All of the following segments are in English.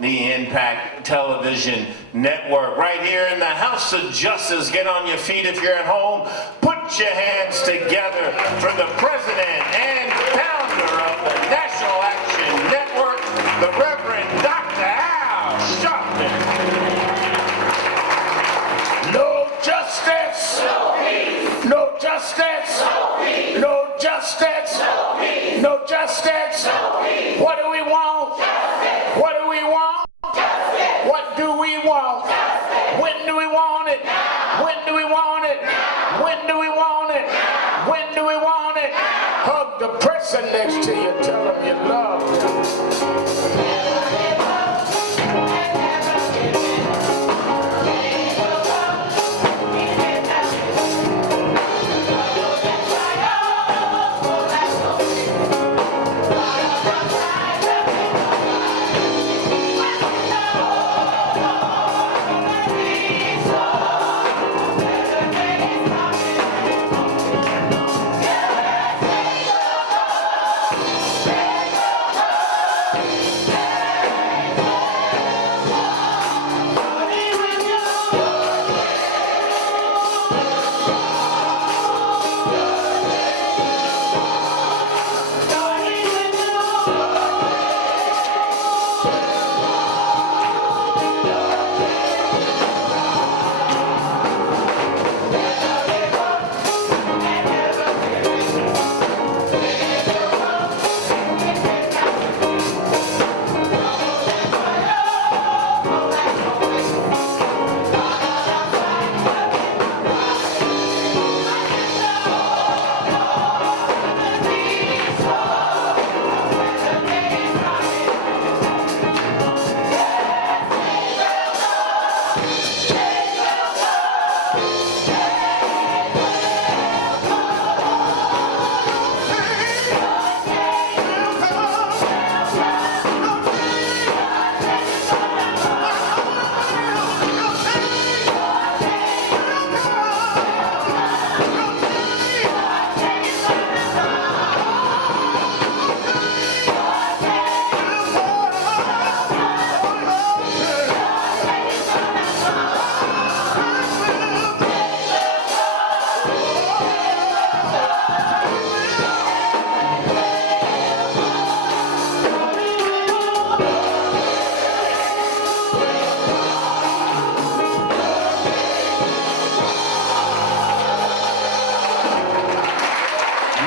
the Impact Television Network. Right here in the House of Justice, get on your feet if you're at home. Put your hands together for the president and founder of the National Action Network, the Reverend Dr. Al Sharpton. No justice. No peace. No justice. No peace. No justice. No peace. No justice. No peace. What do we want? Justice. What do we want? Justice. What do we want? Justice. When do we want it? Now. When do we want it? Now. When do we want it? Now. When do we want it? Now. Hug the person next to you. Tell them you love them.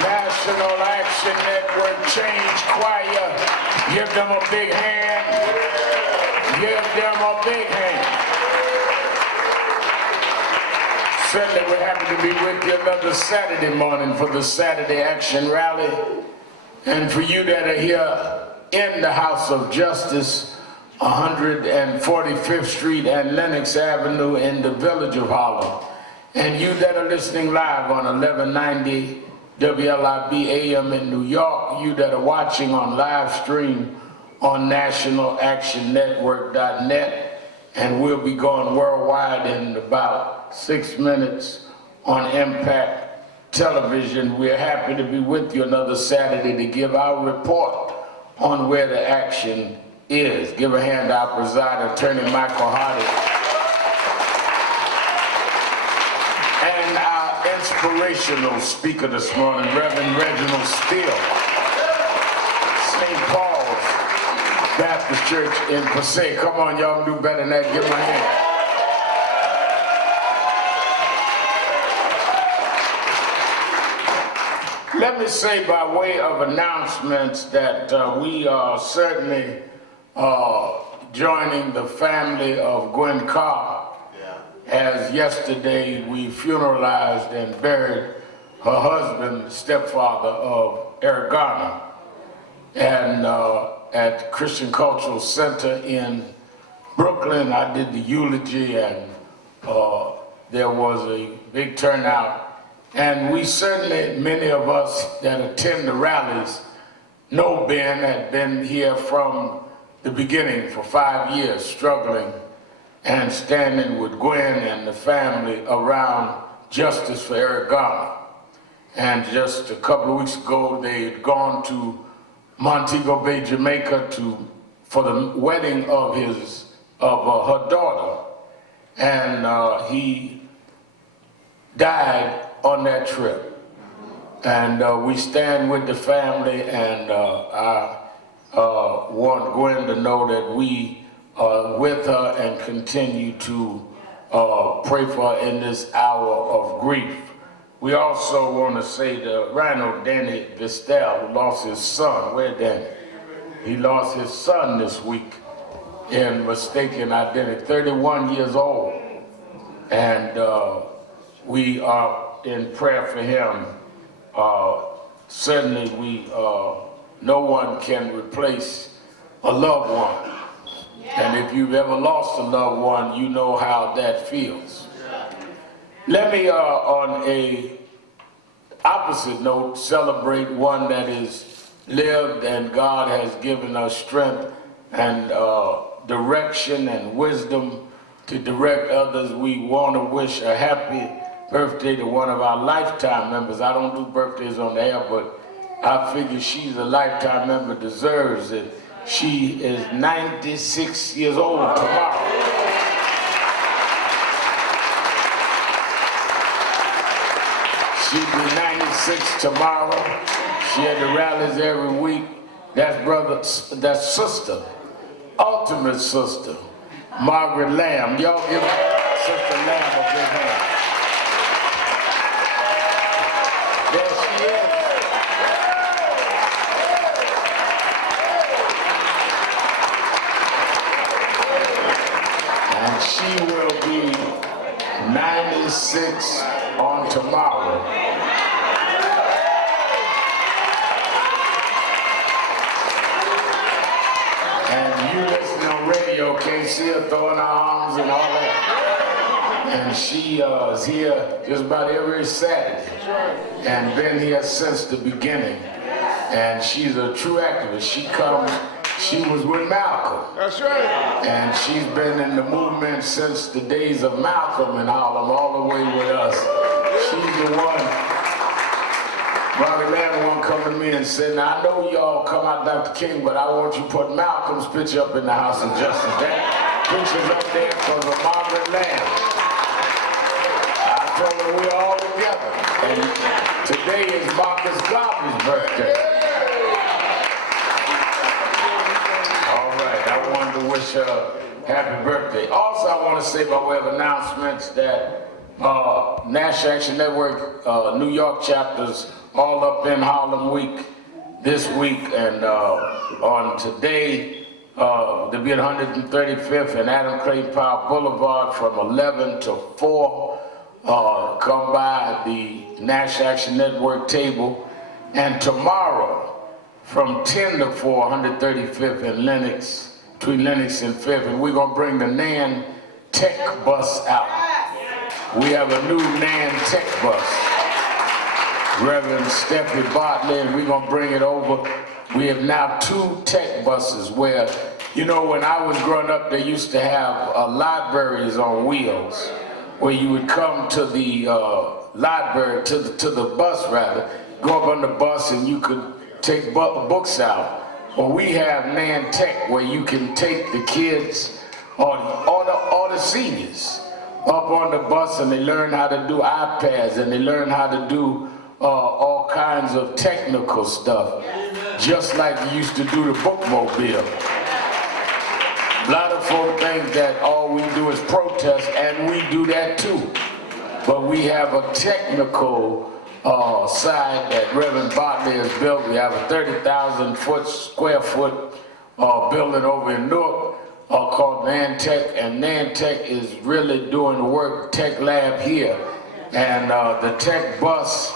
National Action Network Change Choir. Give them a big hand. Give them a big hand. Certainly we're happy to be with you another Saturday morning for the Saturday Action Rally. And for you that are here in the House of Justice, 145th Street and Lenox Avenue in the Village of Harlem. And you that are listening live on 1190 WLIB AM in New York, you that are watching on live stream on nationalactionnetwork.net, and we'll be going worldwide in about 6 minutes on Impact Television. We're happy to be with you another Saturday to give our report on where the action is. Give a hand to our presider, Attorney Michael Hardy. And our inspirational speaker this morning, Reverend Reginald Steele, St. Paul's Baptist Church in Passaic. Come on, y'all can do better than that. Give my hand. Let me say by way of announcements that we are certainly joining the family of Gwen Carr. As yesterday we funeralized and buried her husband, stepfather of Eric Garner, and at Christian Cultural Center in Brooklyn. I did the eulogy, and there was a big turnout. And we certainly, many of us that attend the rallies, know Ben had been here from the beginning for 5 years, struggling and standing with Gwen and the family around justice for Eric Garner. And just a couple of weeks ago, they'd gone to Montego Bay, Jamaica to for the wedding of her daughter, and he died on that trip. And we stand with the family, and I want Gwen to know that we are with her and continue to pray for her in this hour of grief. We also want to say to Randall Danny Vistel, who lost his son. Where Danny? He lost his son this week in mistaken identity, 31 years old. And we are in prayer for him. Certainly no one can replace a loved one. And if you've ever lost a loved one, you know how that feels. Let me, on a opposite note, celebrate one that is lived and God has given us strength and direction and wisdom to direct others. We want to wish a happy birthday to one of our lifetime members. I don't do birthdays on the air, but I figure she's a lifetime member, deserves it. She is 96 years old tomorrow. She'll be 96 tomorrow. She had the rallies every week. That's sister, ultimate sister, Margaret Lamb. Y'all give Sister Lamb a big hand. There she is. And she will be 96 on tomorrow. And you listen on radio, can't see her throwing her arms and all that. And she is here just about every Saturday and been here since the beginning. And she's a true activist. She was with Malcolm. That's right. And she's been in the movement since the days of Malcolm in Harlem, all the way with us. She's the one. Margaret Lamb one come to me and said, "Now I know y'all come out Dr. King, but I want you to put Malcolm's picture up in the House of Justice. That picture's up there for the Margaret Lamb." I told her we're all together. And today is Marcus Garvey's birthday. All right, I wanted to wish her happy birthday. Also, I want to say by way of announcements that National Action Network New York chapters all up in Harlem Week this week, and on today there'll be 135th and Adam Clayton Powell Boulevard from 11 to 4. Come by the National Action Network table, and tomorrow from 10 to 4, 135th and Lenox, between Lenox and 5th, and we're gonna bring the NAN Tech bus out. We have a new NAN Tech bus. Reverend Stephanie Bartley, and we're gonna bring it over. We have now 2 tech buses where, you know, when I was growing up, they used to have libraries on wheels, where you would come to the library, to the bus rather, go up on the bus and you could take books out. Well, we have NAN Tech where you can take the kids or the seniors up on the bus, and they learn how to do iPads, and they learn how to do all kinds of technical stuff, just like you used to do the bookmobile. A lot of folk think that all we do is protest, and we do that too. But we have a technical side that Reverend Bartley has built. We have a 30,000 square foot building over in Newark called NAN Tech, and NAN Tech is really doing the work, Tech Lab here. And the tech bus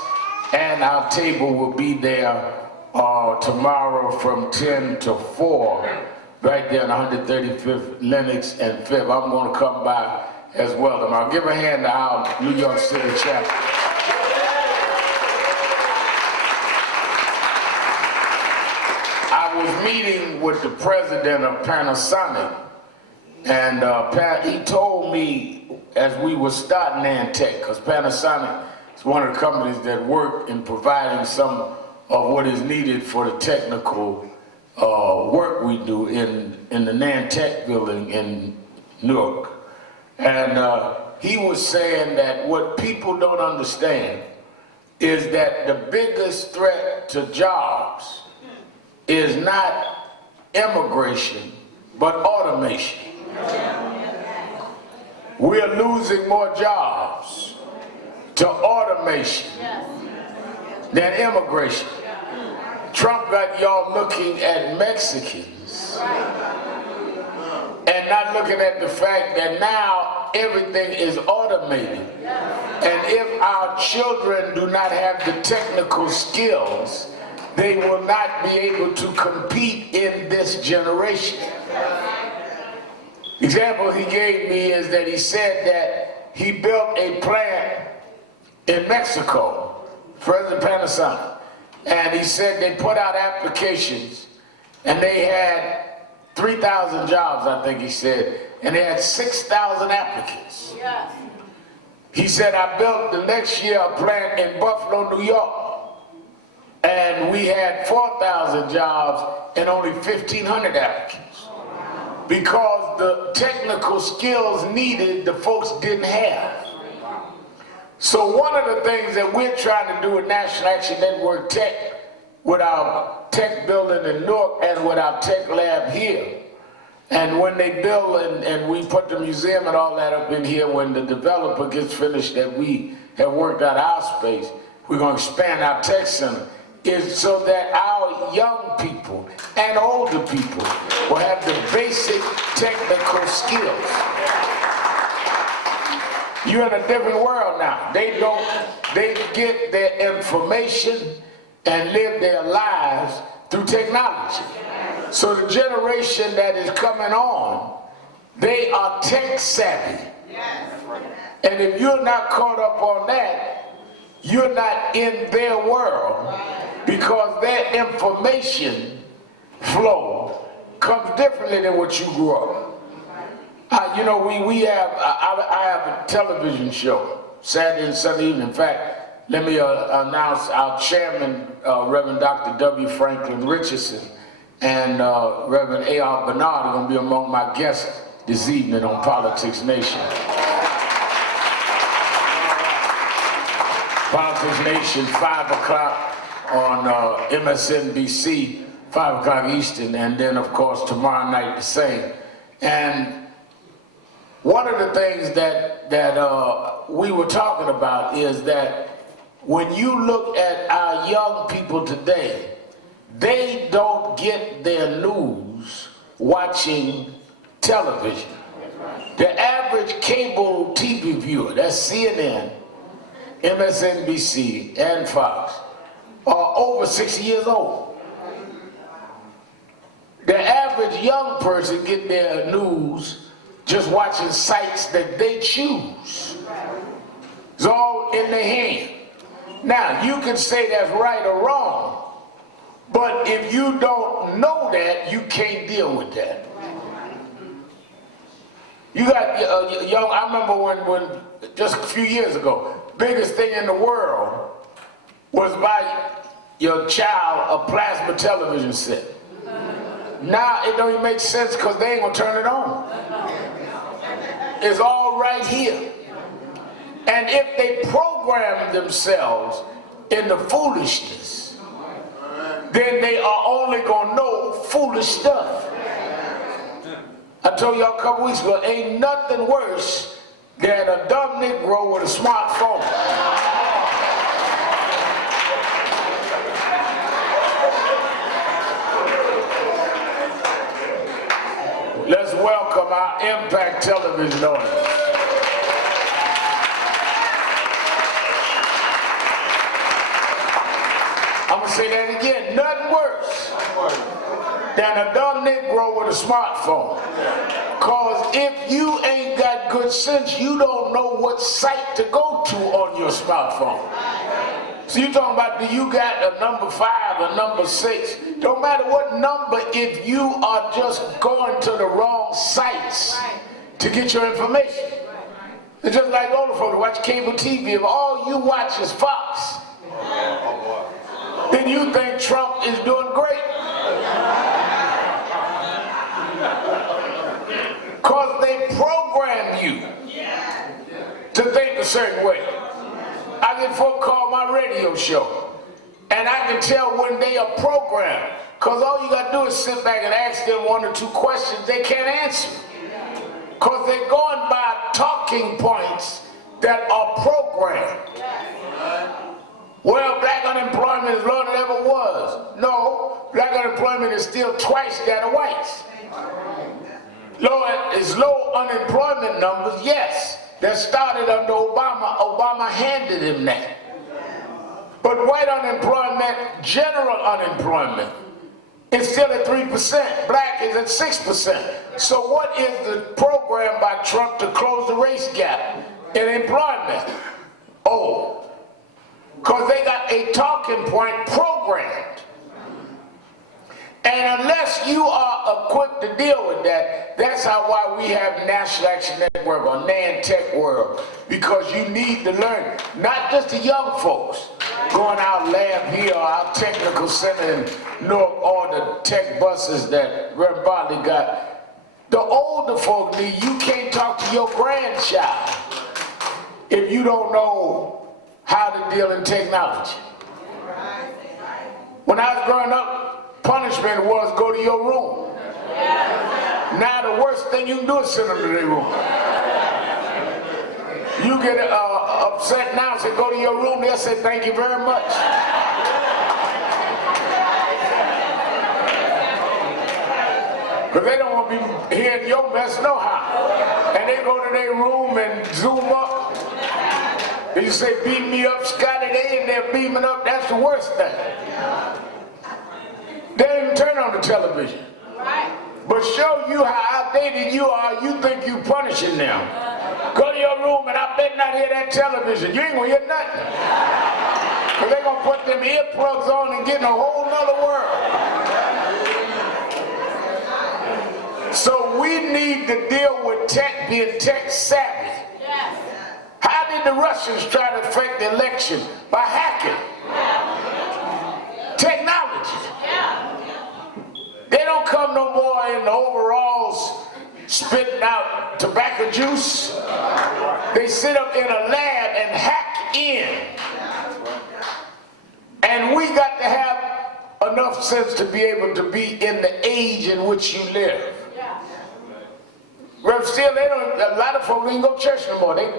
and our table will be there tomorrow from 10 to 4, right there on 135th, Lenox and 5th. I'm going to come by as well tomorrow. Give a hand to our New York City chapter. I was meeting with the president of Panasonic, and he told me as we were starting NAN Tech, because Panasonic is one of the companies that work in providing some of what is needed for the technical work we do in the Nantucket building in Newark. And he was saying that what people don't understand is that the biggest threat to jobs is not immigration, but automation. We're losing more jobs to automation than immigration. Trump got y'all looking at Mexicans and not looking at the fact that now everything is automated. And if our children do not have the technical skills, they will not be able to compete in this generation. The example he gave me is that he said that he built a plant in Mexico, President Panasonic, and he said they put out applications and they had 3,000 jobs, I think he said, and they had 6,000 applicants. Yes. He said, I built the next year a plant in Buffalo, New York, and we had 4,000 jobs and only 1,500 applicants. Because the technical skills needed, the folks didn't have. So one of the things that we're trying to do with National Action Network Tech, with our tech building in Newark and with our tech lab here, and when they build and we put the museum and all that up in here, when the developer gets finished that we have worked out our space, we're going to expand our tech center, is so that our young people and older people will have the basic technical skills. You're in a different world now. They get their information and live their lives through technology. So the generation that is coming on, they are tech savvy. And if you're not caught up on that, you're not in their world, because their information flow comes differently than what you grew up. You know, I have a television show Saturday and Sunday evening. In fact, let me announce our chairman, Reverend Dr. W. Franklin Richardson, and Reverend A.R. Bernard are going to be among my guests this evening on Politics Nation. Politics Nation, 5 o'clock on MSNBC, 5 o'clock Eastern, and then of course tomorrow night the same. And one of the things that we were talking about is that when you look at our young people today, they don't get their news watching television. The average cable TV viewer, that's CNN, MSNBC, and Fox, are over 60 years old. The average young person get their news just watching sites that they choose. It's all in their hand. Now, you can say that's right or wrong, but if you don't know that, you can't deal with that. You got young, I remember when just a few years ago, biggest thing in the world was buy your child a plasma television set. Now it don't even make sense because they ain't gonna turn it on. It's all right here. And if they program themselves in the foolishness, then they are only gonna know foolish stuff. I told y'all a couple weeks ago, ain't nothing worse than a dumb Negro with a smartphone. Let's welcome our Impact Television audience. I'm gonna say that again, nothing worse than a dumb Negro with a smartphone. Cause if you ain't got good sense, you don't know what site to go to on your smartphone. So you talking about, do you got a number 5, a number 6? Don't matter what number, if you are just going to the wrong sites to get your information. It's just like older folks watch cable TV. If all you watch is Fox, then you think Trump is doing great. Because they program you to think a certain way. I get folk call my radio show, and I can tell when they are programmed. Because all you got to do is sit back and ask them one or two questions they can't answer. Because they're going by talking points that are programmed. Well, black unemployment is lower than it ever was. No, black unemployment is still twice that of whites. Low unemployment numbers, yes. That started under Obama. Obama handed him that. But white unemployment, general unemployment, is still at 3%. Black is at 6%. So what is the program by Trump to close the race gap in employment? Oh, because they got a talking point programmed. And unless you are equipped to deal with that, that's why we have National Action Network or NANTech World, because you need to learn, not just the young folks going out lab here or our technical center in Newark or the tech buses that Reverend Bartley got. The older folk need, you can't talk to your grandchild if you don't know how to deal in technology. When I was growing up, punishment was go to your room. Now the worst thing you can do is send them to their room. You get upset now and say go to your room, they'll say thank you very much. Because they don't want to be hearing your mess no how. And they go to their room and zoom up. And you say beat me up, Scotty, they in there beaming up, that's the worst thing. They don't even turn on the television. But show you how outdated you are, you think you punishing them. Go to your room and I bet not hear that television. You ain't gonna hear nothing. Because they're gonna put them earplugs on and get in a whole nother world. So we need to deal with tech, being tech savvy. How did the Russians try to affect the election? By hacking. Technology. They don't come no more in the overalls spitting out tobacco juice. They sit up in a lab and hack in. And we got to have enough sense to be able to be in the age in which you live. Well, still, a lot of folks don't even go to church no more. They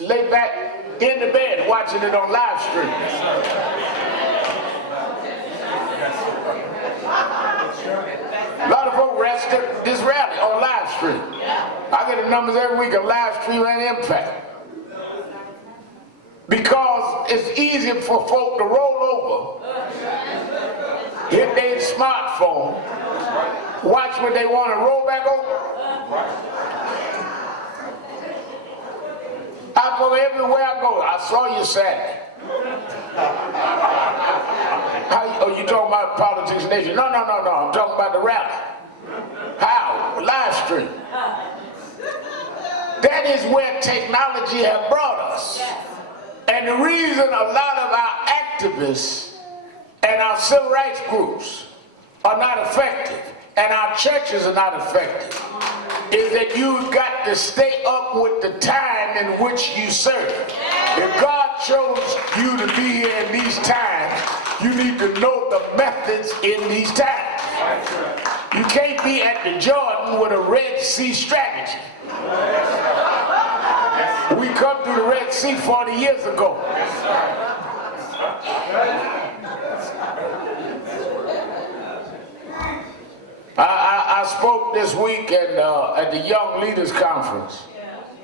lay back in the bed watching it on live stream. A lot of folks watch this rally on live stream. I get the numbers every week of live stream and impact. Because it's easy for folk to roll over, hit their smartphone, watch what they want to roll back over. I go everywhere I go. I saw you Saturday. Oh, you talking about Politics Nation? No. I'm talking about the rally. How? Live stream. That is where technology has brought us. And the reason a lot of our activists and our civil rights groups are not effective, and our churches are not effective, is that you've got to stay up with the time in which you serve. If God chose you to be here in these times, you need to know the methods in these times. You can't be at the Jordan with a Red Sea strategy. We come through the Red Sea 40 years ago. I spoke this week at the Young Leaders Conference.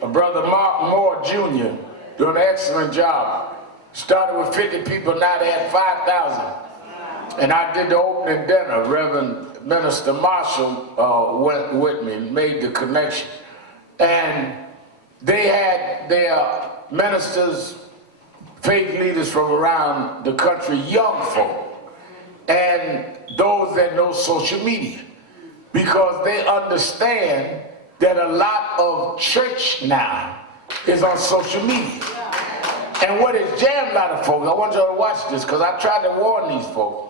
Brother Mark Moore Jr. doing an excellent job. Started with 50 people, now they had 5,000. And I did the opening dinner. Reverend Minister Marshall went with me and made the connection. And they had their ministers, faith leaders from around the country, young folk, and those that know social media. Because they understand that a lot of church now is on social media. And what has jammed a lot of folks, I want y'all to watch this because I tried to warn these folks,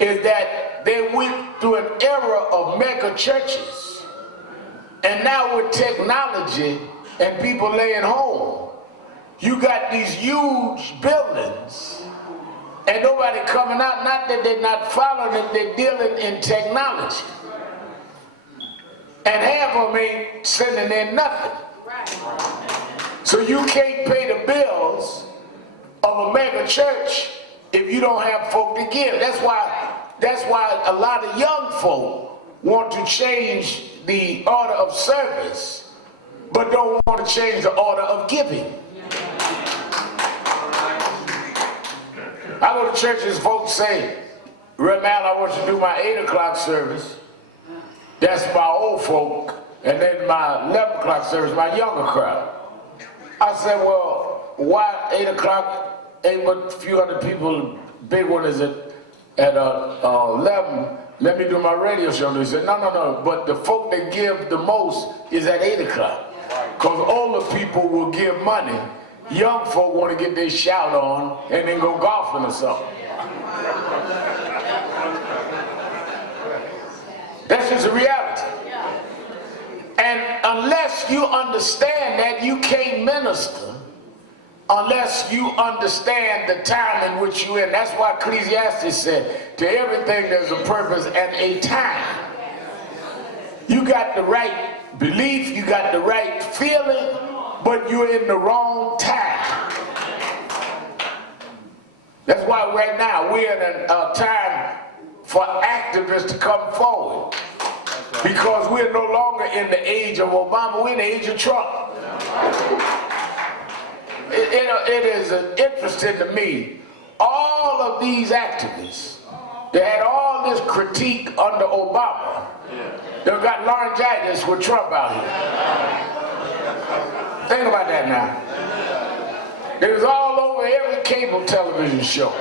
is that they went through an era of mega churches And now with technology and people laying home, you got these huge buildings and nobody coming out. Not that they're not following it, they're dealing in technology. And half of them ain't sending in nothing. So you can't pay the bills of a mega church if you don't have folk to give. That's why a lot of young folk want to change the order of service, but don't want to change the order of giving. I go to churches, folks say, Reverend Al, I want you to do my 8 o'clock service. That's my old folk. And then my 11 o'clock service, my younger crowd. I said, well, why 8 o'clock? Ain't but a few hundred people. Big one is at 11. Let me do my radio show. They said, no. But the folk that give the most is at 8 o'clock. Because older people will give money. Young folk want to get their shout on and then go golfing or something. That's just a reality. And unless you understand that, you can't minister unless you understand the time in which you're in. That's why Ecclesiastes said, to everything there's a purpose and a time. You got the right belief, you got the right feeling, but you're in the wrong time. That's why right now we're in a time for activists to come forward. Because we're no longer in the age of Obama, we're in the age of Trump. It is interesting to me, all of these activists, they had all this critique under Obama. They got laryngitis with Trump out here. Think about that now. It was all over every cable television show.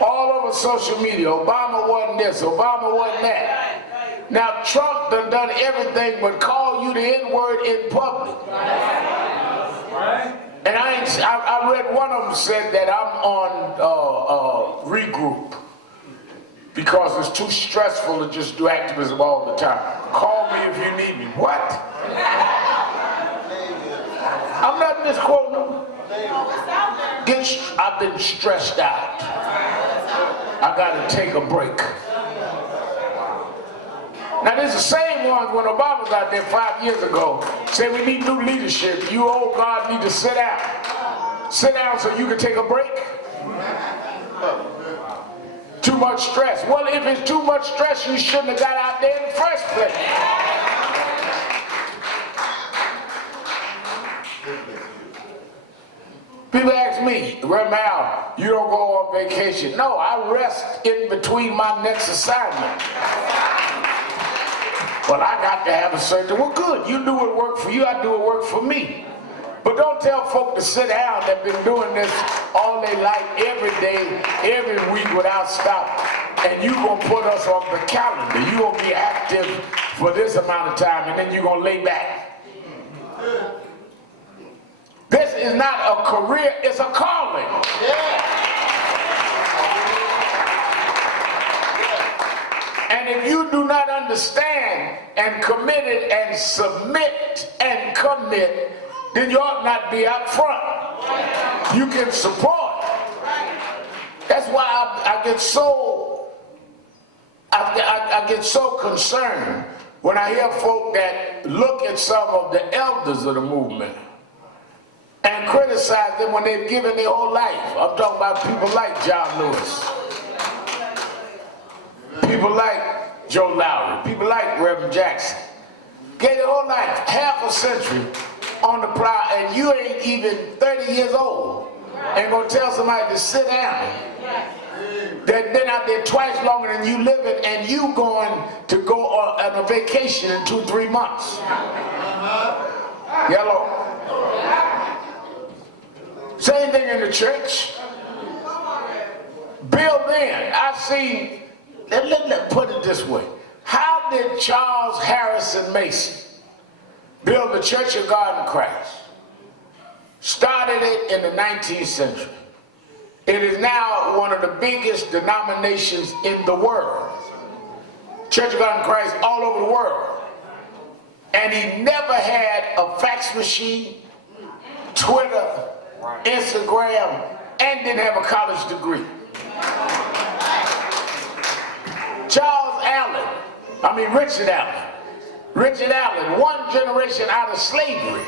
All over social media. Obama wasn't this, Obama wasn't that. Now Trump done everything but call you the N-word in public. And I read one of them said that I'm on regroup because it's too stressful to just do activism all the time. Call me if you need me. What? I'm not misquoting them. I've been stressed out. I gotta take a break. Now this is the same ones when Obama was out there 5 years ago, said we need new leadership. You old guard need to sit down. Sit down so you can take a break. Too much stress. Well, if it's too much stress, you shouldn't have got out there in the first place. People ask me, Reverend Al, you don't go on vacation. No, I rest in between my next assignment. Well, I got to have a certain, well good, you do what work for you, I do what work for me. But don't tell folk to sit down that been doing this all their life, every day, every week without stop. And you gonna put us on the calendar. You gonna be active for this amount of time and then you gonna lay back. This is not a career, it's a calling. And if you do not understand and commit it and submit and commit, then you ought not be out front. You can support. That's why I get so concerned when I hear folk that look at some of the elders of the movement and criticize them when they've given their whole life. I'm talking about people like John Lewis, people like Joe Lowry, people like Reverend Jackson. Gave their whole life, half a century on the plow, and you ain't even 30 years old and gonna tell somebody to sit down that been out there twice longer than you living, and you going to go on a vacation in 2-3 months. Yellow. Same thing in the church. Build in. I see, let put it this way. How did Charles Harrison Mason build the Church of God in Christ? Started it in the 19th century. It is now one of the biggest denominations in the world. Church of God in Christ all over the world. and he never had a fax machine, Twitter, Instagram, and didn't have a college degree. Richard Allen, one generation out of slavery,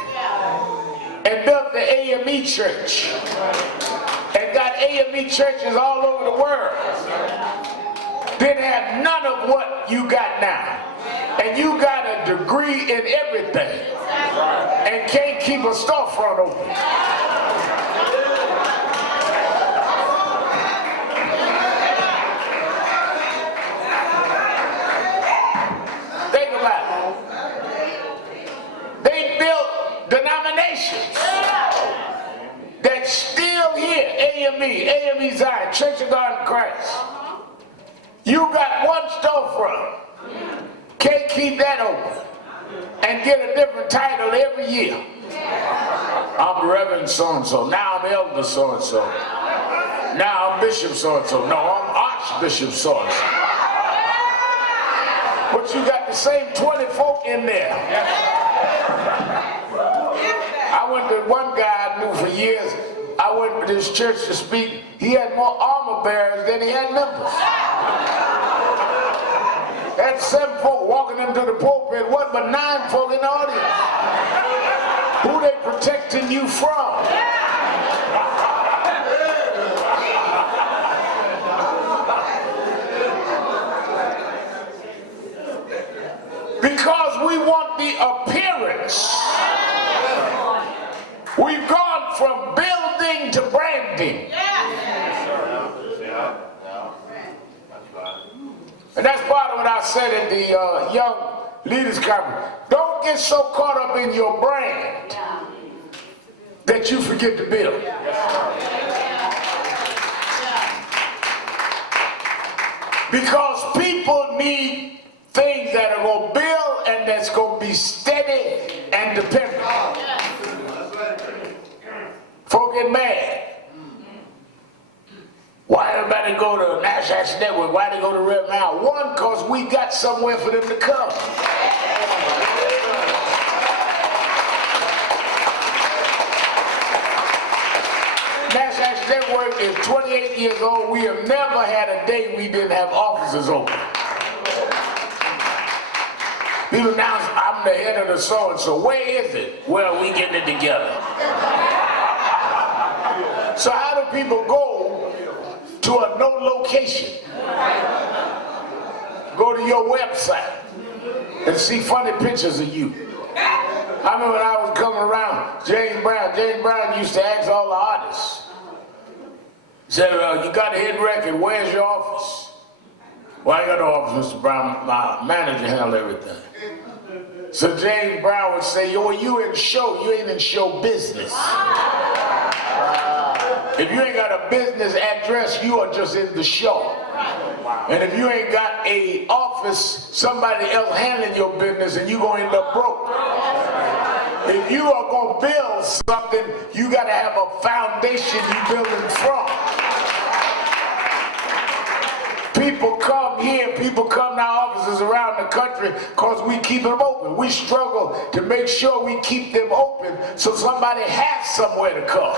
and built the AME church, and got AME churches all over the world. Didn't have none of what you got now. And you got a degree in everything and can't keep a storefront open. Think about it. They built denominations that's still here. AME Zion, Church of God in Christ. You got one storefront, can't keep that open, and get a different title every year. I'm Reverend so-and-so, now I'm Elder so-and-so, now I'm Bishop so-and-so, no, I'm Archbishop so-and-so. But you got the same 20 folk in there. I went to one guy I knew for years, I went to this church to speak, he had more armor bearers than he had members. Had 7 folk walking into the pulpit, what but 9 folk in the audience? Who they protecting you from? Because we want the appearance. We've gone from building to branding. And that's part of what I said at the Young Leaders Conference. Don't get so caught up in your brand that you forget to build. Because people need things that are going to build and that's going to be steady and dependable. Folk get mad. Why everybody go to NASDAQ Network? Why they go to Red Mile? One, because we got somewhere for them to come. NASDAQ Network is 28 years old. We have never had a day we didn't have offices open. People now, I'm the head of the so-and-so. Where is it? Well, we getting it together. So how do people go to a no location? Go to your website and see funny pictures of you. I remember when I was coming around, James Brown used to ask all the artists, he said, you got a hit record, where's your office? Well, I got no office, Mr. Brown, my manager handled everything. So James Brown would say, yo, you in show, you ain't in show business. If you ain't got a business address, you are just in the show. And if you ain't got a office, somebody else handling your business, and you gonna end up broke. If you are gonna build something, you gotta have a foundation you building from. People come here, people come to our offices around the country because we keep them open. We struggle to make sure we keep them open so somebody has somewhere to come.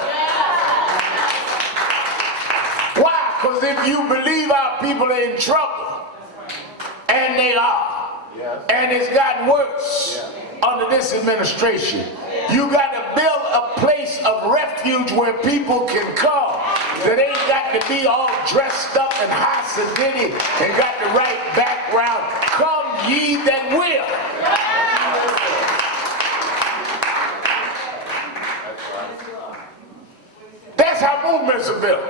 Why? Because if you believe our people are in trouble, and they are, and it's gotten worse under this administration, you got to build a place of refuge where people can come that ain't got to be all dressed up and high sedity and got the right background. Come ye that will. That's how movements are built.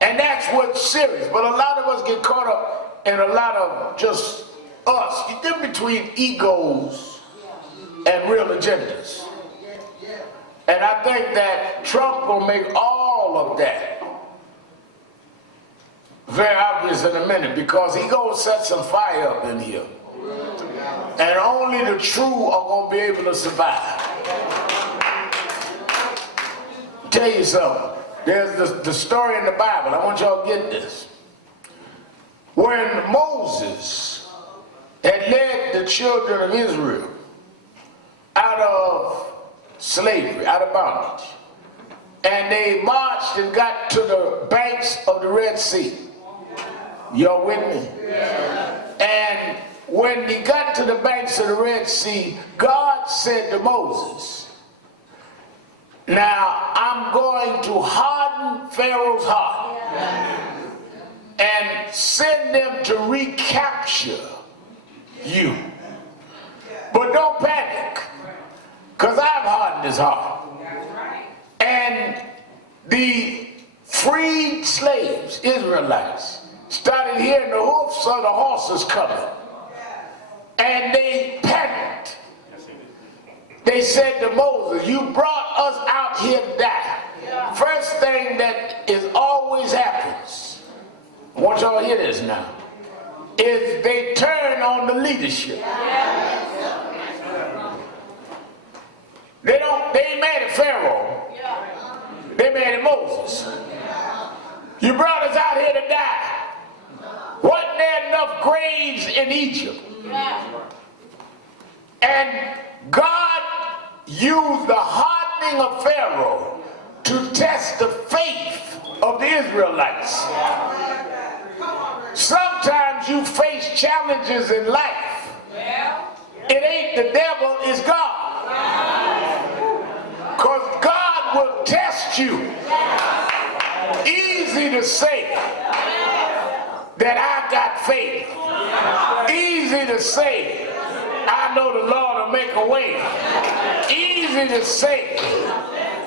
And that's what's serious. But a lot of us get caught up in a lot of just us. You get between egos and real agendas. And I think that Trump will make all of that very obvious in a minute, because he gonna set some fire up in here. And only the true are gonna be able to survive. I'll tell you something. There's the story in the Bible. I want y'all to get this. When Moses had led the children of Israel out of slavery, out of bondage. And they marched and got to the banks of the Red Sea. Y'all with me? And when he got to the banks of the Red Sea, God said to Moses, now I'm going to harden Pharaoh's heart and send them to recapture you. But don't panic, because I've hardened his heart. And the freed slaves, Israelites, started hearing the hoofs of the horses coming. And they panicked. They said to Moses, you brought us out here to die. First thing that is always happens, I want y'all to hear this now, is they turn on the leadership. They ain't mad at Pharaoh. They mad at Moses. You brought us out here to die. Wasn't there enough graves in Egypt? And God used the hardening of Pharaoh to test the faith of the Israelites. Sometimes you face challenges in life. It ain't the devil, it's God. Because God will test you. Easy to say that I got faith. Easy to say I know the Lord will make a way. Easy to say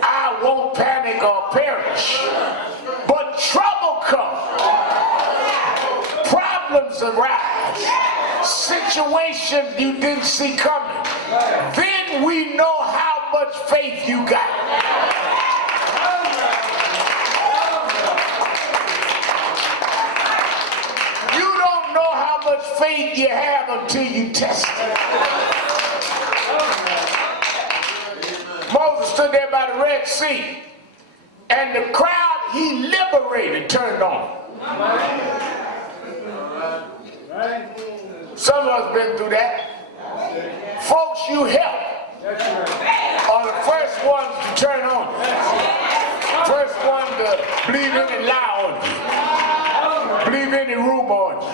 I won't panic or perish. But trouble comes. Problems arise. Situations you didn't see coming. Then we know how much faith you got. You don't know how much faith you have until you test it. Moses stood there by the Red Sea, and the crowd he liberated turned on. Some of us been through that. Folks you help are the first ones to turn on you. First one to believe any lie on you. Believe any rumor on you.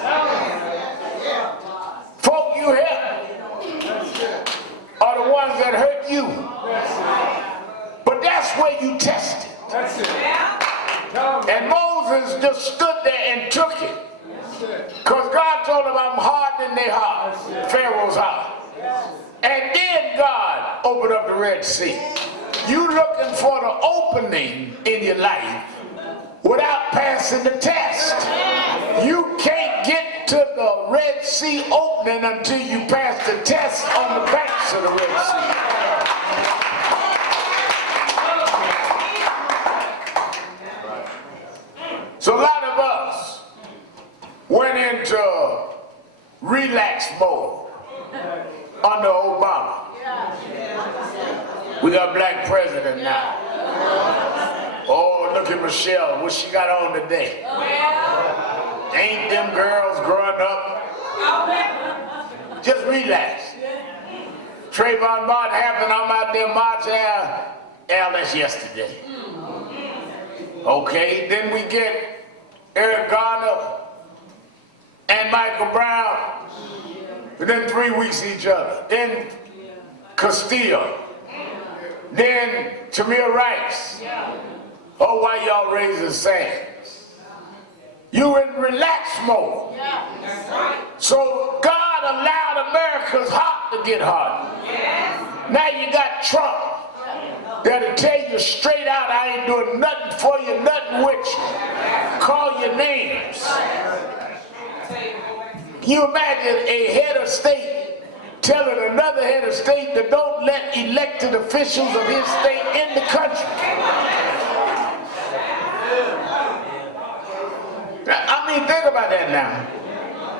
Folk you help are the ones that hurt you. But that's where you test it. And Moses just stood there and took it. Because God told him, I'm hardening their heart, Pharaoh's heart. And then God opened up the Red Sea. You looking for the opening in your life without passing the test. You can't get to the Red Sea opening until you pass the test on the banks of the Red Sea. So a lot of us went into relax mode under Obama. We got a black president now. Oh, look at Michelle, what she got on today. Ain't them girls growing up? Just relax. Trayvon Martin happened, I'm out there marching. That's yesterday. Okay, then we get Eric Garner and Michael Brown. Within 3 weeks each other. Then Castillo. Then Tamir Rice. Oh, why y'all raising sand? You in relax mode. So God allowed America's heart to get hard. Now you got Trump that'll tell you straight out, I ain't doing nothing for you, nothing with you. Call your names. You imagine a head of state telling another head of state that don't let elected officials of his state in the country. I mean, think about that now.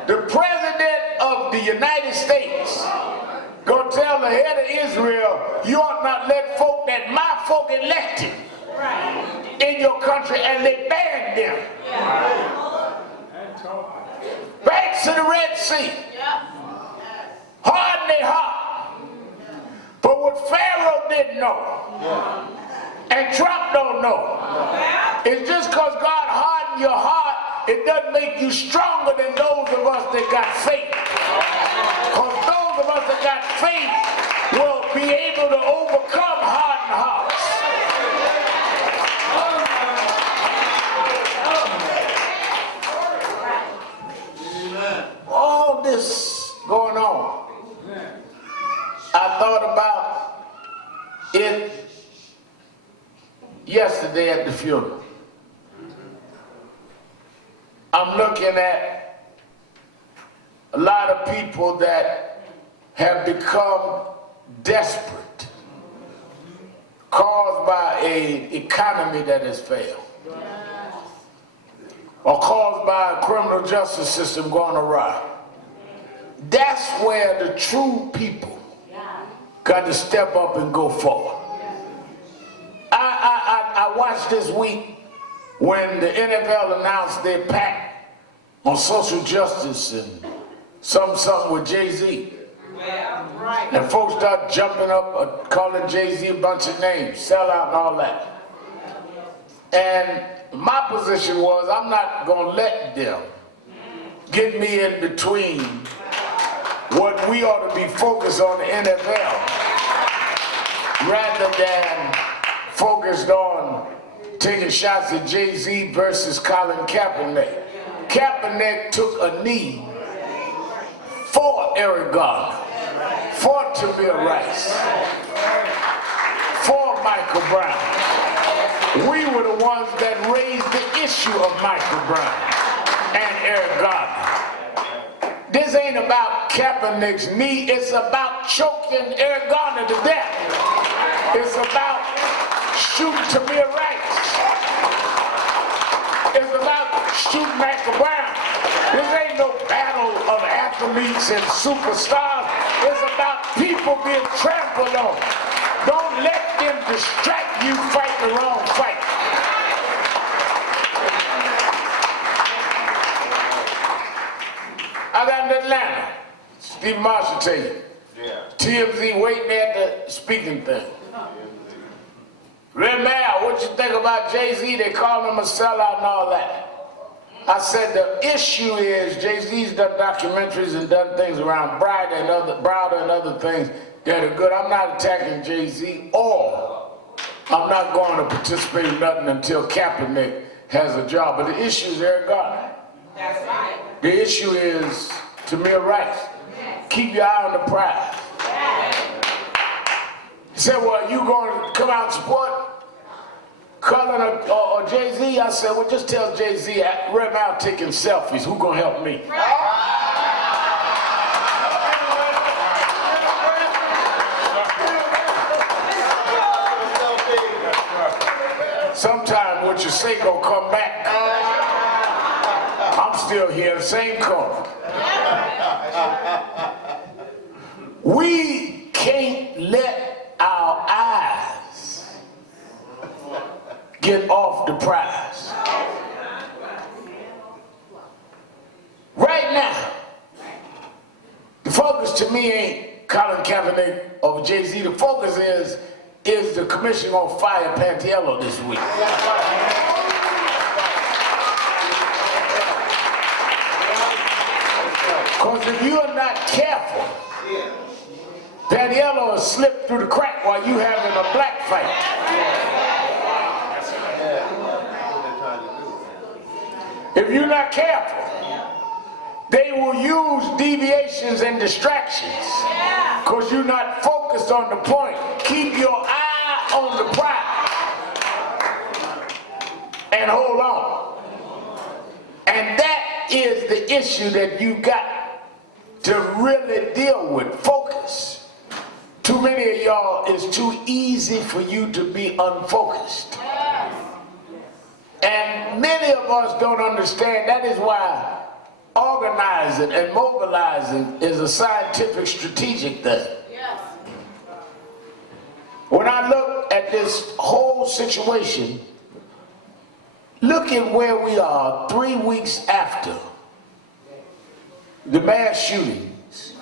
The president of the United States gonna tell the head of Israel, you ought not let folk that my folk elected in your country, and they banned them. Banks of the Red Sea. harden their heart. But what Pharaoh didn't know, and Trump don't know, is just because God hardened your heart, it doesn't make you stronger than those of us that got faith. Because those of us that got faith will be able to overcome hardened hearts. All this going on, I thought about it yesterday at the funeral. I'm looking at a lot of people that have become desperate, caused by an economy that has failed, or caused by a criminal justice system going awry. That's where the true people got to step up and go forward. I watched this week when the NFL announced their pact on social justice and something with Jay-Z. And folks start jumping up, calling Jay-Z a bunch of names, sellout and all that. And my position was, I'm not going to let them get me in between what we ought to be focused on the NFL rather than focused on taking shots at Jay-Z versus Colin Kaepernick. Kaepernick took a knee for Eric Garner, for Tamir Rice, for Michael Brown. We were the ones that raised the issue of Michael Brown and Eric Garner. This ain't about Kaepernick's knee, it's about choking Eric Garner to death. It's about shooting Tamir Rice. It's about shooting Michael Brown. This ain't no battle of athletes and superstars. It's about people being trampled on. Don't let them distract you fighting the wrong fight. I got in Atlanta. Steve Marshall tell you. TMZ waiting at the speaking thing. Red Mail, what you think about Jay-Z? They call him a sellout and all that. I said the issue is Jay-Z's done documentaries and done things around Browder and other things that are good. I'm not attacking Jay-Z, or I'm not going to participate in nothing until Kaepernick has a job. But the issue is Eric Garner. That's right. The issue is Tamir Rice. Keep your eye on the prize. He said, well, you going to come out and support Cullen or Jay-Z? I said, well, just tell Jay-Z, right now taking selfies. Who going to help me? Sometime what you say gonna come back. I'm still here, same corner. We can't let our eyes get off the prize. Right now, the focus to me ain't Colin Kaepernick or Jay-Z. The focus is the commission gonna fire Pantiello this week. Because if you are not careful, Pantiello will slip through the crack while you having a black fight. If you're not careful, they will use deviations and distractions because you're not focused on the point. Keep your eye on the prize and hold on. And that is the issue that you got to really deal with. Focus. Too many of y'all, it's too easy for you to be unfocused. And many of us don't understand. That is why organizing and mobilizing is a scientific, strategic thing. When I look at this whole situation, look at where we are 3 weeks after the mass shootings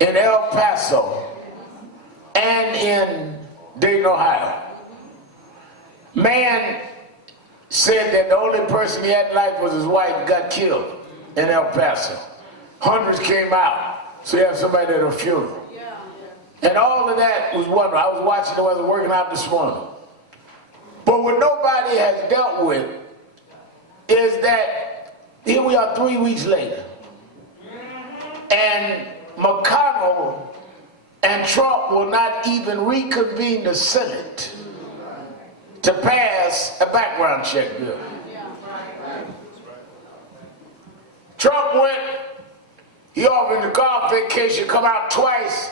in El Paso and in Dayton, Ohio. Man said that the only person he had in life was his wife, got killed in El Paso. Hundreds came out, so you have somebody at a funeral. And all of that was wonderful. I was watching it, I was working out this morning. But what nobody has dealt with is that here we are 3 weeks later, and McConnell and Trump will not even reconvene the Senate to pass a background check bill. Trump went, he offered the golf vacation, come out twice,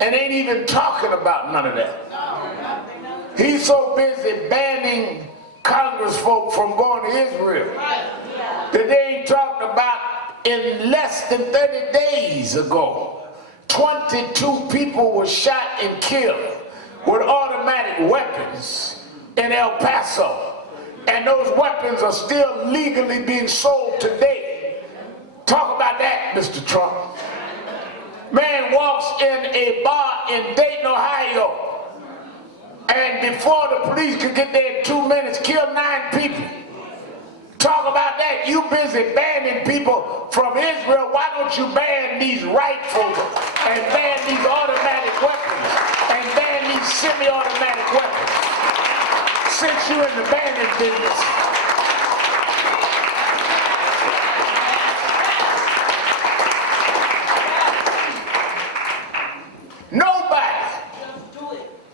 and ain't even talking about none of that. He's so busy banning Congress folk from going to Israel that they ain't talking about in less than 30 days ago, 22 people were shot and killed with automatic weapons in El Paso. And those weapons are still legally being sold today. Talk about that, Mr. Trump. Man walks in a bar in Dayton, Ohio, and before the police could get there in 2 minutes, kill 9 people. Talk about that. You busy banning people from Israel. Why don't you ban these rifles and ban these automatic weapons and ban these semi-automatic weapons? Since you're in the banning business. Nobody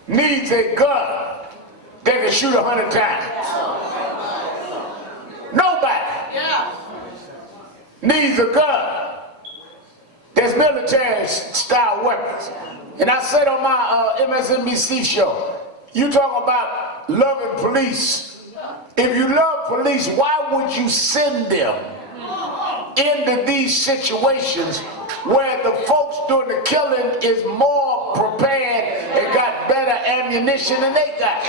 needs a gun that can shoot 100 times. Nobody needs a gun that's military-style weapons. And I said on my MSNBC show, you talk about loving police. If you love police, why would you send them into these situations where the folks doing the killing is more prepared and got better ammunition than they got?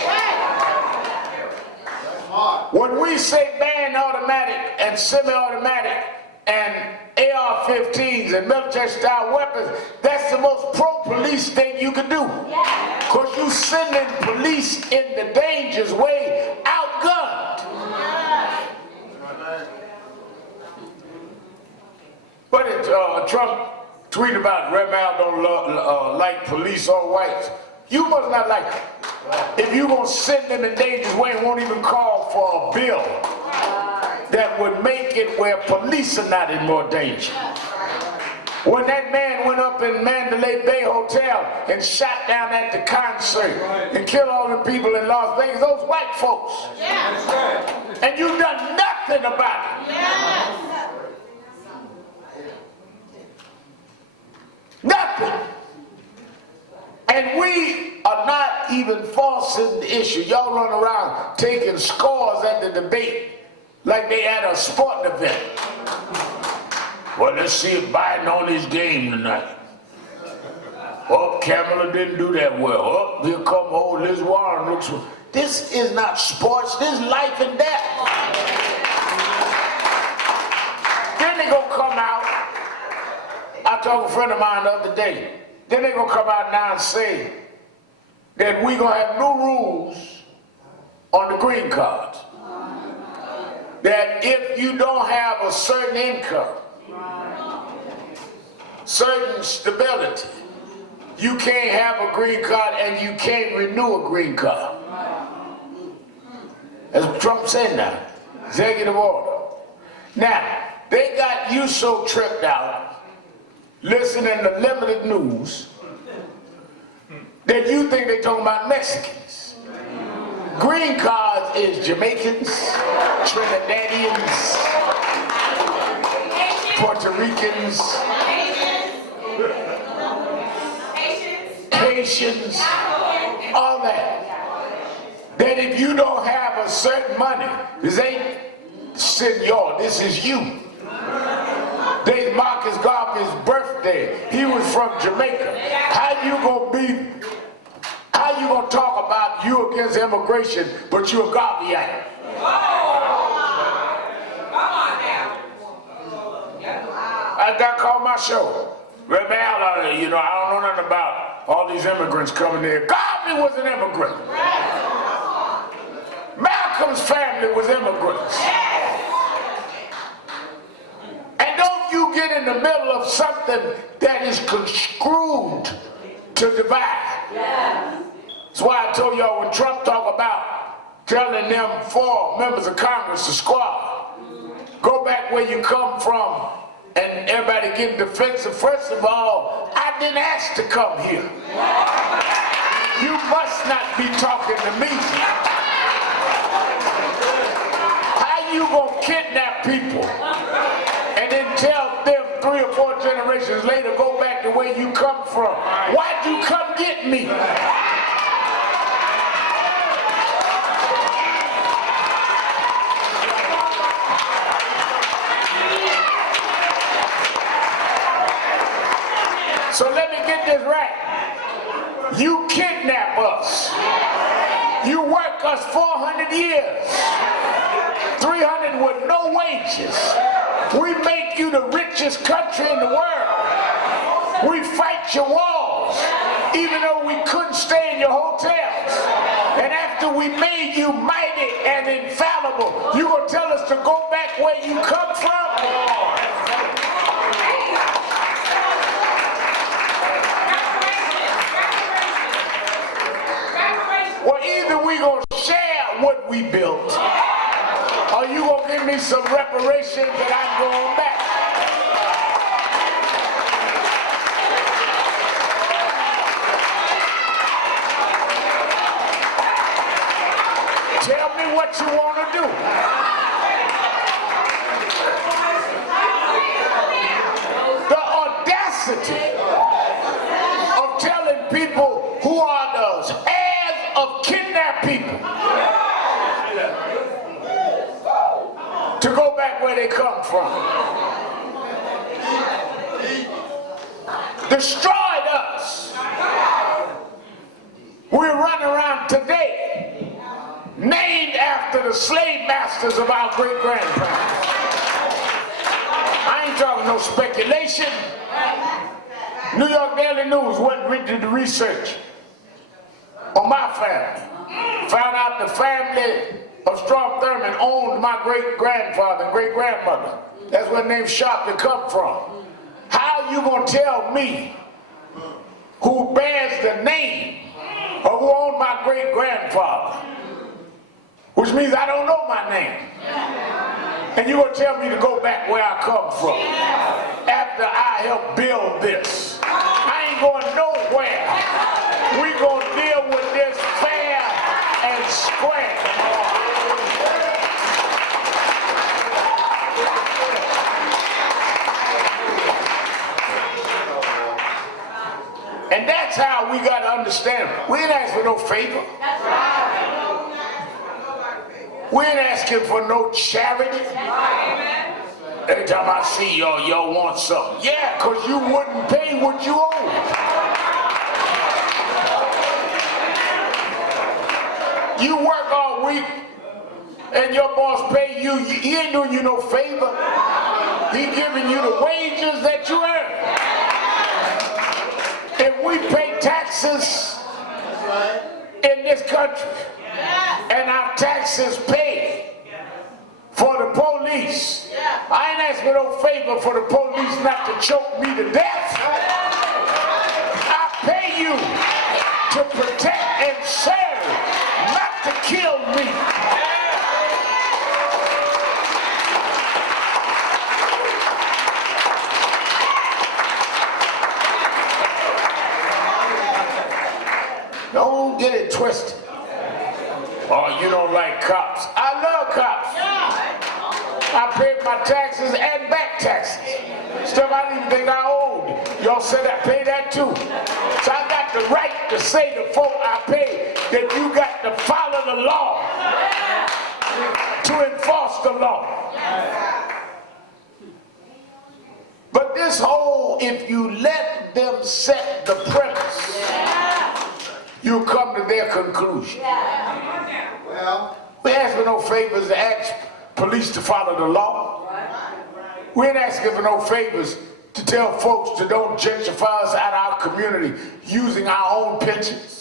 When we say ban automatic and semi-automatic and AR-15s and military-style weapons, that's the most pro-police thing you can do. Because you sending police in the dangerous way outgunned. But Trump tweeted about Red Mal don't like police or whites. You must not like it. If you're going to send them in dangerous way and won't even call for a bill that would make it where police are not in more danger. When that man went up in Mandalay Bay Hotel and shot down at the concert and killed all the people in Las Vegas, those white folks. And you've done nothing about it. Nothing. And we are not even forcing the issue. Y'all run around taking scores at the debate like they at a sport event. Well, let's see if Biden on his game tonight. Oh, Kamala didn't do that well. Oh, here come old Liz Warren. Looks. This is not sports. This is life and death. Then they gonna come out. I told a friend of mine the other day. Then they gonna come out now and say that we gonna have new rules on the green cards. That if you don't have a certain income, certain stability, you can't have a green card and you can't renew a green card. That's what Trump said now. Executive order. Now, they got you so tripped out listening to limited news that you think they talking about Mexicans. Green cards is Jamaicans, Trinidadians, Puerto Ricans, Haitians, all that. That if you don't have a certain money, this ain't senor, this is you. Today's Marcus Garvey's birthday. He was from Jamaica. How you gonna talk about you against immigration, but you're a Garveyite? I got called my show. Rebel, you know, I don't know nothing about all these immigrants coming here. Garvey was an immigrant. Malcolm's family was immigrants. And don't you get in the middle of something that is construed to divide. That's why I told y'all when Trump talked about telling them 4 members of Congress to squad, go back where you come from, and everybody getting defensive. First of all, I didn't ask to come here. You must not be talking to me. How you gonna kidnap people and then tell them 3 or 4 generations later, go back to where you come from? Why'd you come get me? So let me get this right. You kidnap us. You work us 400 years. 300 with no wages. We make you the richest country in the world. We fight your walls, even though we couldn't stay in your hotels. And after we made you mighty and infallible, you gonna tell us to go back where you come from? Well, either we gonna share what we built, or you gonna give me some reparations that I'm going back. Tell me what you want to do. The audacity of telling people who are those heirs of kidnapped people to go back where they come from. Destroyed us. We're running around today named after the slave masters of our great-grandparents. I ain't talking no speculation. New York Daily News went and did the research on my family. Found out the family of Strom Thurmond owned my great-grandfather and great-grandmother. That's where the name Sharpton come from. How you gonna tell me who bears the name of who owned my great-grandfather? Which means I don't know my name. And you gonna tell me to go back where I come from after I helped build this? I ain't going nowhere. We gonna deal with this fair and square. And that's how we gotta understand. We ain't asking for no favor. We ain't asking for no charity. Every time I see y'all want something. Yeah, because you wouldn't pay what you owe. You work all week and your boss pay you. He ain't doing you no favor. He giving you the wages that you earn. If we pay taxes in this country, and our taxes paid for the police, I ain't asking no favor for the police not to choke me to death. I pay you to protect and serve, not to kill me. Don't get it twisted. Oh, you don't like cops. I love cops. I paid my taxes and back taxes. Stuff I didn't even think I owed. Y'all said I pay that too. So I got the right to say to folk I pay that you got to follow the law to enforce the law. But this whole, if you let them set the premise, you come to their conclusion. Well, we ask for no favors to ask police to follow the law. We ain't asking for no favors to tell folks to don't gentrify us out of our community using our own pensions.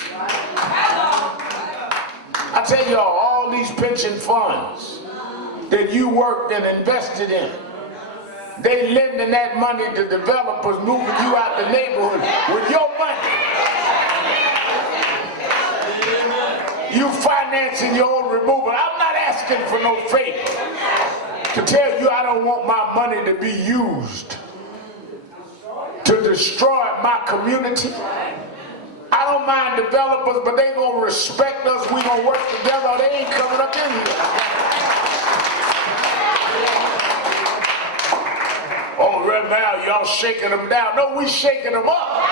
I tell y'all, all these pension funds that you worked and invested in, they lending that money to developers moving you out the neighborhood with your money. You financing your own removal. I'm not asking for no favor to tell you I don't want my money to be used to destroy my community. I don't mind developers, but they gonna respect us. We gonna work together, or they ain't coming up in here. Oh, right now y'all shaking them down. No, we shaking them up.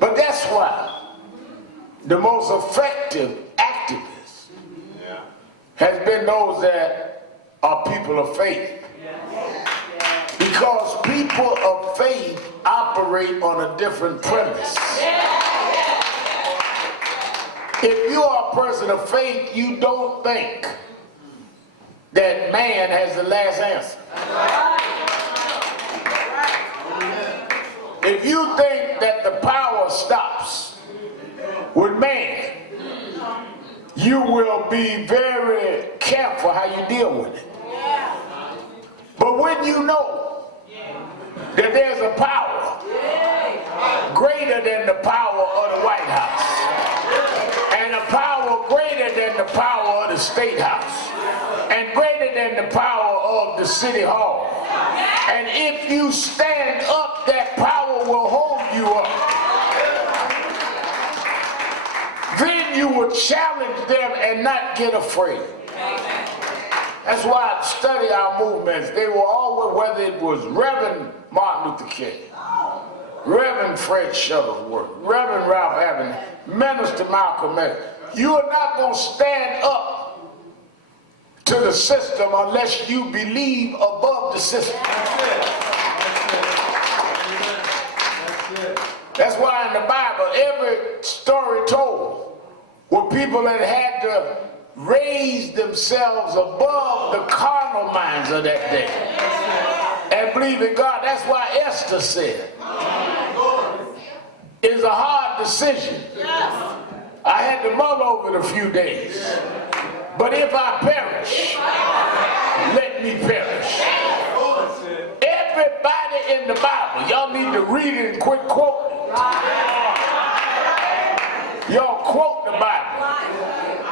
But that's why the most effective activists has been those that are people of faith. Because people of faith operate on a different premise. If you are a person of faith, you don't think that man has the last answer. If you think that the power stops with man, you will be very careful how you deal with it. But when you know that there's a power greater than the power of the White House, and a power greater than the power of the State House, and greater than the power of the City Hall, and if you stand up, that power will hold you up. Then you will challenge them and not get afraid. That's why I study our movements. They were always, whether it was Reverend Martin Luther King, Reverend Fred Shuttlesworth, Reverend Ralph Avenue, Minister Malcolm X, you are not going to stand up to the system unless you believe above the system. That's why in the Bible, every story told were people that had to raise themselves above the carnal minds of that day and believe in God. That's why Esther said, it's a hard decision. I had to mull over it a few days. But if I perish, let me perish. Everybody in the Bible, y'all need to read it and quit quoting it. Y'all quote the Bible,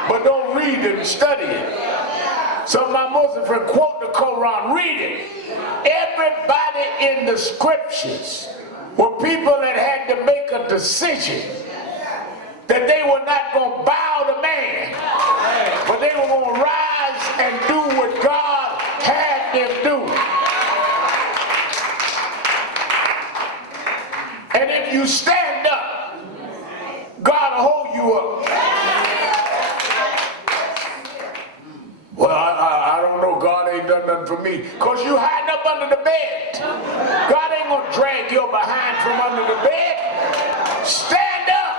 but don't read it and study it. Some of my Muslim friends quote the Quran, read it. Everybody in the scriptures were people that had to make a decision that they were not going to bow to man, but they were going to rise and do what God had them do. And if you stand up, God will hold you up. Well, I don't know. God ain't done nothing for me. Because you hiding up under the bed. God ain't going to drag your behind from under the bed. Stand up.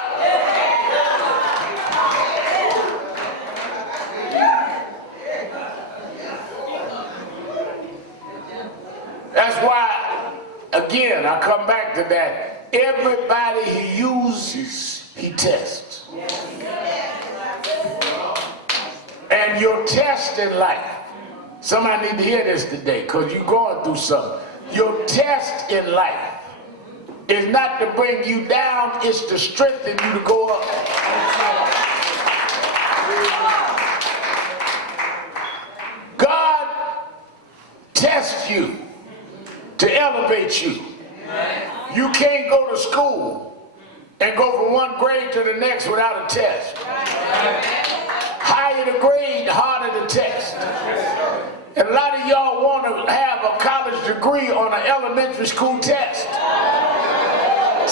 That's why, again, I come back to that. Everybody he uses, he tests. And your test in life, somebody need to hear this today because you're going through something. Your test in life is not to bring you down, it's to strengthen you to go up. God tests you to elevate you. You can't go to school and go from one grade to the next without a test. Higher the grade, the harder the test. And a lot of y'all want to have a college degree on an elementary school test.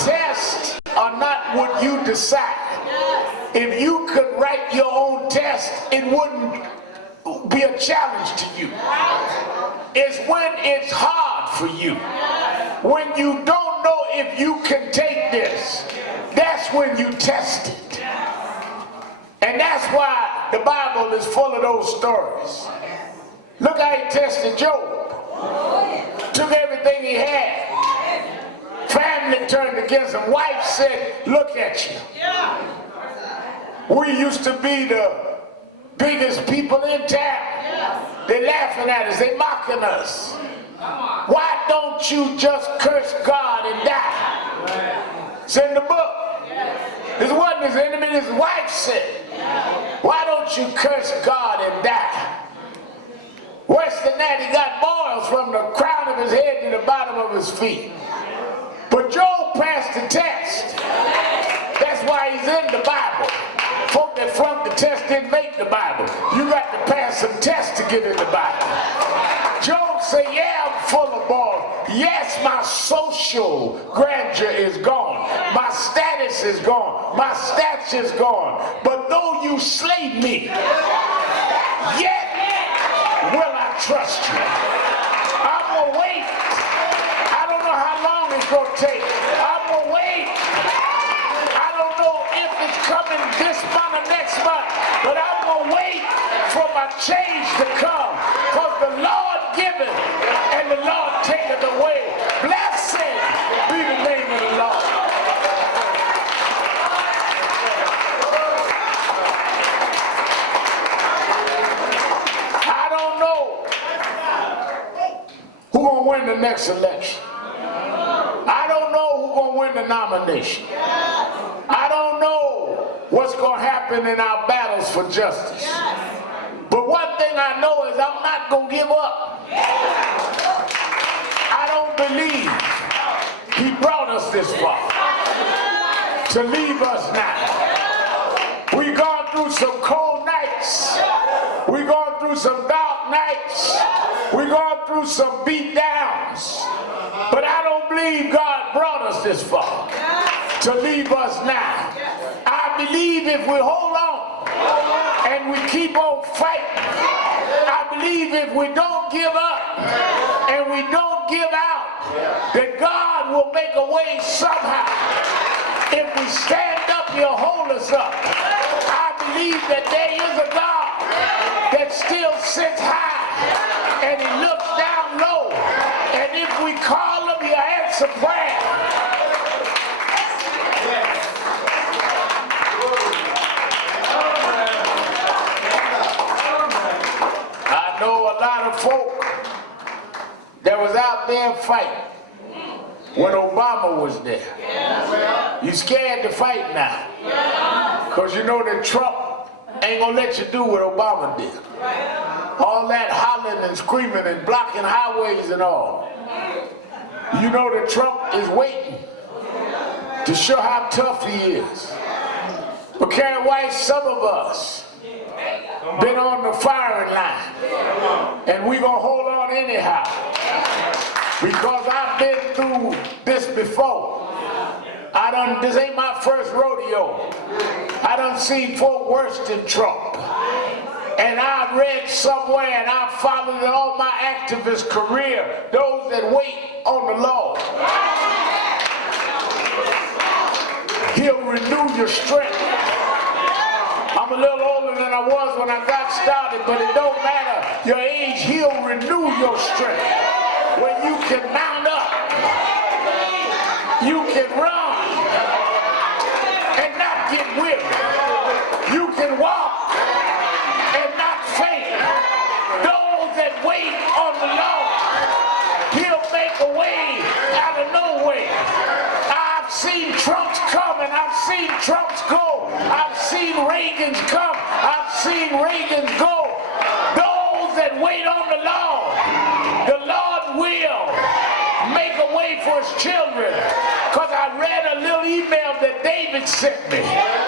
Tests are not what you decide. If you could write your own test, it wouldn't be a challenge to you. It's when it's hard for you. When you don't know if you can take this, that's when you test it. And that's why The Bible is full of those stories. Look how he tested Job. Took everything he had. Family turned against him. Wife said, look at you. We used to be the biggest people in town. They're laughing at us. They're mocking us. Why don't you just curse God and die? It's in the book. This wasn't his enemy, his wife said. Why don't you curse God and die? Worse than that, he got boils from the crown of his head to the bottom of his feet. But Job passed the test. That's why he's in the Bible. Folk that flunked the test didn't make the Bible. You got to pass some tests to get in the Bible. Job said, yeah, I'm full of balls. Yes, my social grandeur is gone. My status is gone. My stats is gone. But though you slay me, yet will I trust you. I'm going to wait. I don't know how long it's going to take. I'm going to wait. I don't know if it's coming this month or next month, but I'm going to wait for my change to come. Because the Lord giveth and the Lord taketh away. Blessed be the name of the Lord. I don't know who's going to win the next election. I don't know who's going to win the nomination. I don't know what's going to happen in our battles for justice. But one thing I know is I'm not going to give up. I don't believe he brought us this far to leave us now. We've gone through some cold nights. We've gone through some dark nights. We've gone through some beat downs. But I don't believe God brought us this far to leave us now. I believe if we hold on and we keep on fighting, I believe if we don't give up and we don't give out, that God will make a way somehow. If we stand up, he'll hold us up. I believe that there is a God that still sits high and he looks down low. And if we call him, he'll answer prayer. I know a lot of folk that was out there fighting when Obama was there. You scared to fight now because you know that Trump ain't gonna let you do what Obama did. All that hollering and screaming and blocking highways and all. You know that Trump is waiting to show how tough he is. But Karen White, some of us been on the firing line, and we gonna hold on anyhow, because I've been through this before. This ain't my first rodeo. I done seen folk worse than Trump. And I read somewhere, and I followed it all my activist career, those that wait on the Lord, he'll renew your strength. I'm a little older than I was when I got started, but it don't matter your age, he'll renew your strength. When you can mount up, you can run and not get weary. You can walk and not faint. Those that wait on the Lord, he'll make a way out of no way. I've seen Trumps come and I've seen Trumps go. I've seen Reagans come. I've seen Reagans go. Those that wait on the Lord will make a way for his children. Because I read a little email that David sent me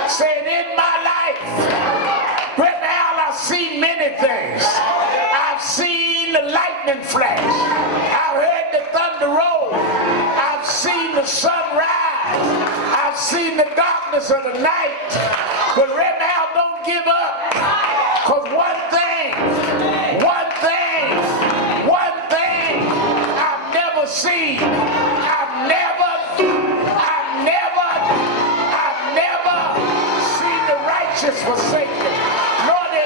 saying, in my life, Brother Al, I've seen many things. I've seen the lightning flash. I've heard the thunder roll. I've seen the sun rise. I've seen the darkness of the night. But Brother Al, don't give up. Because one thing I've never seen, I've never seen the righteous forsaken, nor their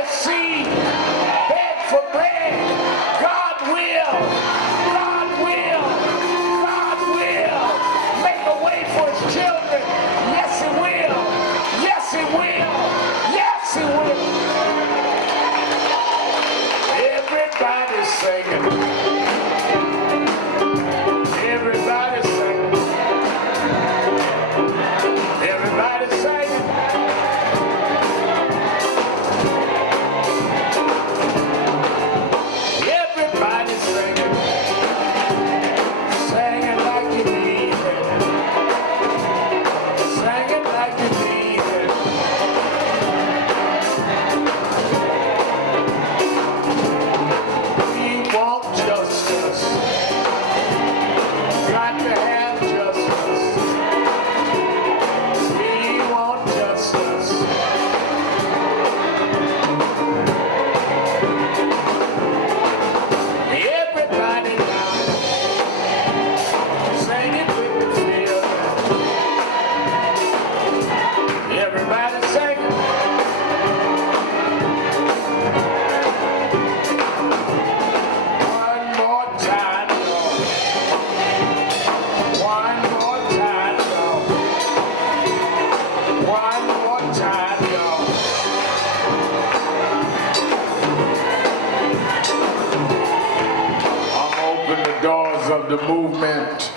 the movement,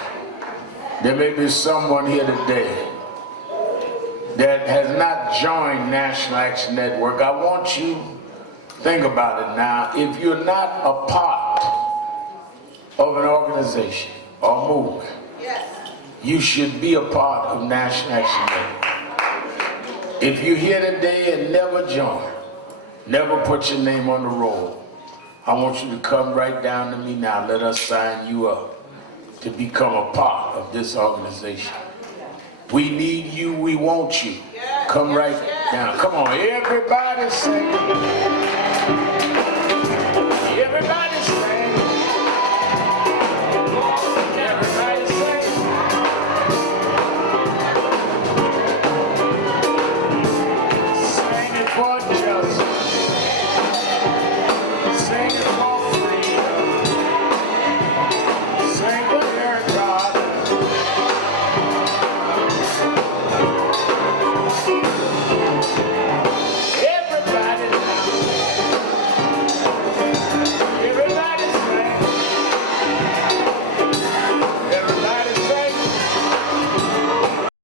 there may be someone here today that has not joined National Action Network. I want you to think about it now. If you're not a part of an organization or movement, you should be a part of National Action Network. If you're here today and never joined, never put your name on the roll, I want you to come right down to me now. Let us sign you up to become a part of this organization. We need you, we want you. Come right down. Come on, everybody sing.